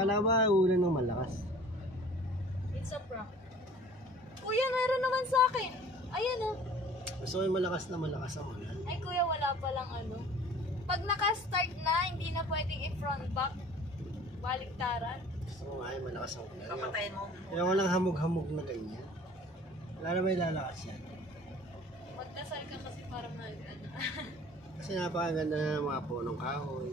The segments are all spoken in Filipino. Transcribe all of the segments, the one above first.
Kala ba ulan ng malakas? It's a prank. Kuya, meron naman sa akin. Ayan oh. Gusto ko yung malakas ang ulan. Ay kuya, wala palang ano. Pag naka-start na, hindi na pwedeng i-front back. Baliktaran. Gusto ko nga yung malakas ang ulan. Papatayin mo. Kaya walang hamog-hamog na ganyan. Wala na may lalakas yan. Magdasal ka kasi para ano. Kasi napakaganda ng mga punong kahoy.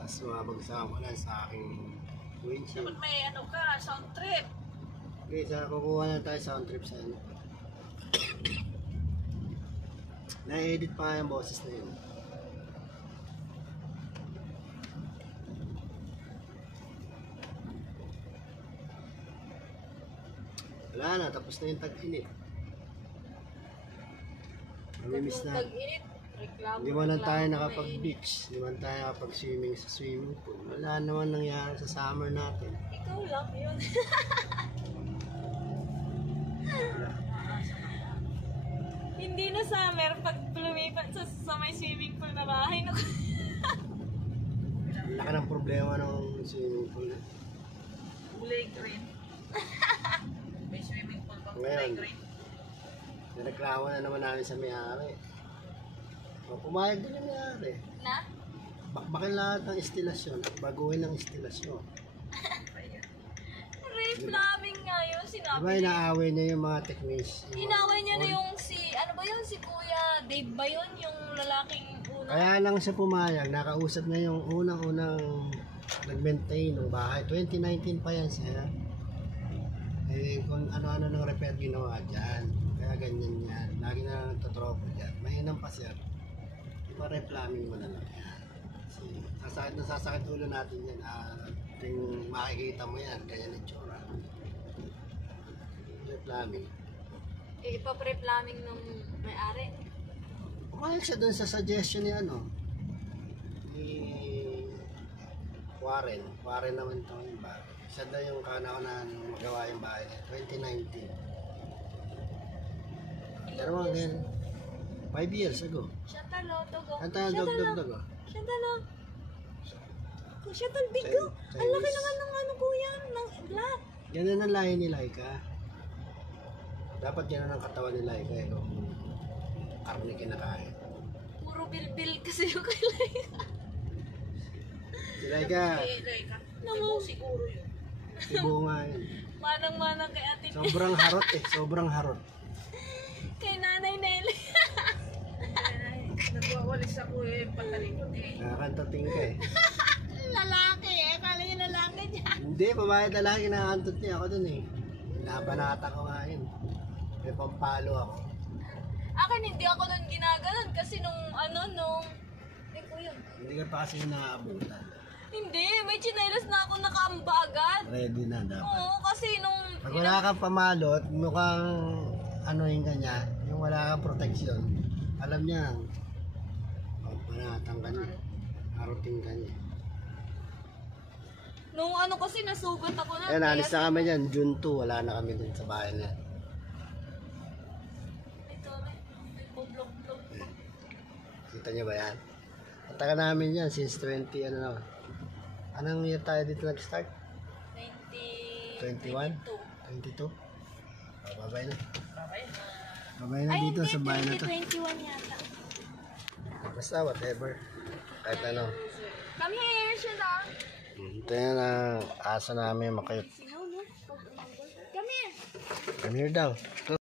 Tapos mabagsak mo lang sa aking windshield. Dapat may ano ka, sound trip. Okay, sa kukuha na tayo sound trip sa ano. Na-edit pa nga yung boses na yun. Wala na, tapos na yung tag-init. Namimiss na. Tag-init, reklamo. Hindi man lang tayo nakapag-beach. Hindi man tayo nakapag-swimming sa swimming pool. Wala naman nangyari sa summer natin. Ikaw lang yun. Hindi na summer pag lumipat sa may swimming pool na bahay. No? Laki ng problema ng swimming pool na. Kulay green. May swimming pool pang kulay Ngayon, green. nireklamo na naman namin sa may-ari. O, pumayag din yung may-ari. Na? Bakbakin lahat ng istilasyon at baguhin ng istilasyon. Reflaming nga yun, sinabi Diba inaaway niya yung mga technicians? Inaway niya na yung ano ba yun, si Kuya Dave ba yun, yung lalaking una? Kaya lang siya pumayag, nakausap na yung unang-unang nag-maintain ng bahay. 2019 pa yan siya. Eh, kung ano-ano ng repair ginawa dyan. Kaya ganyan yan. Lagi na lang nagtatropo dyan. Mahinang pa siya. Ipa-replumbing mo na lang yan. Kasi sasakit ulo natin yan. Ting makikita mo yan. Ganyan yung tsura. Replumbing. Eh, ipapre-plumbing nung may-ari. Pumayag siya dun sa suggestion ni ni Warren. Warren naman ito yung bahay. Siya daw yung kauna-unahan magawa yung bahay niya. 2019. Pero mga ganyan. 5 years ago. Shantalo, Togo. Ang tawag dog. Shantalo. Shantalo, bigo. Chinese. Ang laki naman ng ano kuya, ng black. Ganun ang lahi ni Laika. Dapat ganun ang katawan ni Laika. Kung karne kinakain. Puro bilbil kasi yung kay Laika. Si Laika, Naku. Siguro yun. ibo nga yun. Manang-manang kay Ate Nelly. Sobrang harot eh. Sobrang harot. Kay Nanay Nelly. Nagwawalis ako eh, patalikod eh. Nakakantating ka eh. Lalaki eh. Akala niya lalaki niya. Hindi, babae talaga kinakantot niya ako dun eh. Nabanata ko nga yun. May pampalo ako. Akin hindi ako nun ginaganon kasi nung kuya. Hindi ka pa kasi nakaabutan. Hindi, may tsinelas na ako nakaamba agad. Ready na dapat. Oo, kasi nung... Pag wala kang pamalot, mukhang ano yung kanya, yung wala kang proteksyon, alam niya, panatang ka niya, haruting ka niya. Nung kasi nasugat ako na. Ayan, alis na kami dyan, June 2, wala na kami dun sa bahay na. Ito, may bublog-blog. Kita niyo ba yan? Ataga namin yan since 20, anong year tayo dito nag-start? 21? 22? Babay na. Babay na dito sa bahay na to. 2021 yata. Basta whatever. Kahit ano. Come here, Sheila. Ito yan ang aso namin makayot. Sino, no? Come here. Come here daw. Ito.